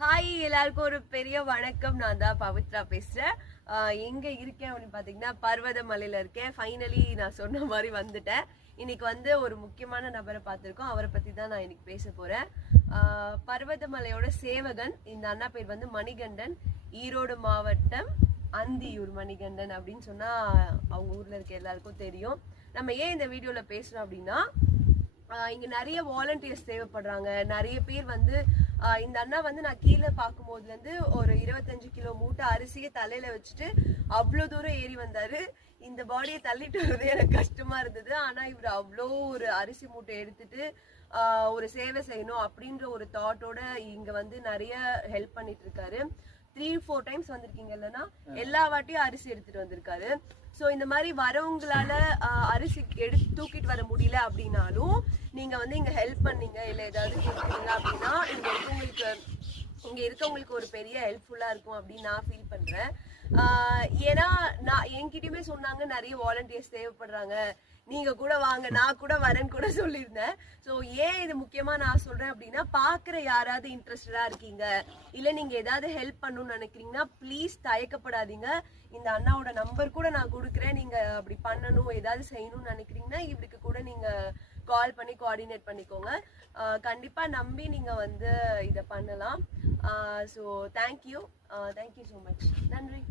Hi எல்லாருக்கும் ஒரு பெரிய வணக்கம். நான் தான் பவித்ரா பேசுறேன். எங்க இருக்கேன் அப்படின்னு பாத்தீங்கன்னா பர்வதமலையில இருக்கேன். ஃபைனலி நான் சொன்ன மாதிரி வந்துட்டேன். இன்னைக்கு வந்து ஒரு முக்கியமான நபரை பார்த்திருக்கோம். அவரை பத்தி தான் நான் இன்னைக்கு பேச போறேன். பர்வதமலையோட சேவகன். இந்த அண்ணா பேர் வந்து மணிகண்டன். ஈரோடு மாவட்டம் அந்தியூர் மணிகண்டன் அப்படின்னு சொன்னா அவங்க ஊர்ல இருக்க எல்லாருக்கும் தெரியும். நம்ம ஏன் இந்த வீடியோல பேசுறோம் அப்படின்னா இங்க நிறைய வாலண்டியர்ஸ் தேவைப்படுறாங்க. நிறைய பேர் வந்து இந்த அண்ணா வந்து நான் கீழே பார்க்கும் போதுல இருந்து ஒரு 25 கிலோ மூட்டை அரிசியை தலையில வச்சுட்டு அவ்வளவு தூரம் ஏறி வந்தாரு. இந்த பாடியை தள்ளிட்டு வரது எனக்கு கஷ்டமா இருந்தது. ஆனா இவர் அவ்வளோ ஒரு அரிசி மூட்டை எடுத்துட்டு ஒரு சேவை செய்யணும் அப்படின்ற ஒரு தாட்டோட இங்க வந்து நிறைய ஹெல்ப் பண்ணிட்டு இருக்காரு. 3-4 டைம்ஸ் வந்திருக்கீங்க இல்லைன்னா எல்லா வாட்டியும் அரிசி எடுத்துட்டு வந்திருக்காரு. ஸோ இந்த மாதிரி வரவங்களால அரிசி தூக்கிட்டு வர முடியல அப்படின்னாலும் நீங்க வந்து இங்க ஹெல்ப் பண்ணீங்க இல்லை ஏதாவது கொடுக்குறீங்க அப்படின்னா இங்க இருக்கவங்களுக்கு ஒரு பெரிய ஹெல்ப்ஃபுல்லா இருக்கும் அப்படின்னு நான் ஃபீல் பண்றேன். ஏன்னா நான் என்கிட்டயுமே சொன்னாங்க நிறைய வாலண்டியர்ஸ் தேவைப்படுறாங்க, நீங்க கூட வாங்க, நான் கூட வரேன்னு கூட சொல்லியிருந்தேன். ஸோ ஏன் இது முக்கியமா நான் சொல்றேன் அப்படின்னா பாக்குற யாராவது இன்ட்ரெஸ்டடா இருக்கீங்க இல்ல நீங்க ஏதாவது ஹெல்ப் பண்ணணும்னு நினைக்கிறீங்கன்னா ப்ளீஸ் தயக்கப்படாதீங்க. இந்த அண்ணாவோட நம்பர் கூட நான் கொடுக்குறேன். நீங்க அப்படி பண்ணணும் ஏதாவது செய்யணும்னு நினைக்கிறீங்கன்னா இவருக்கு கூட நீங்க கால் பண்ணி கோஆர்டினேட் பண்ணிக்கோங்க. கண்டிப்பா நம்பி நீங்க வந்து இதை பண்ணலாம். So thank you so much. நன்றி.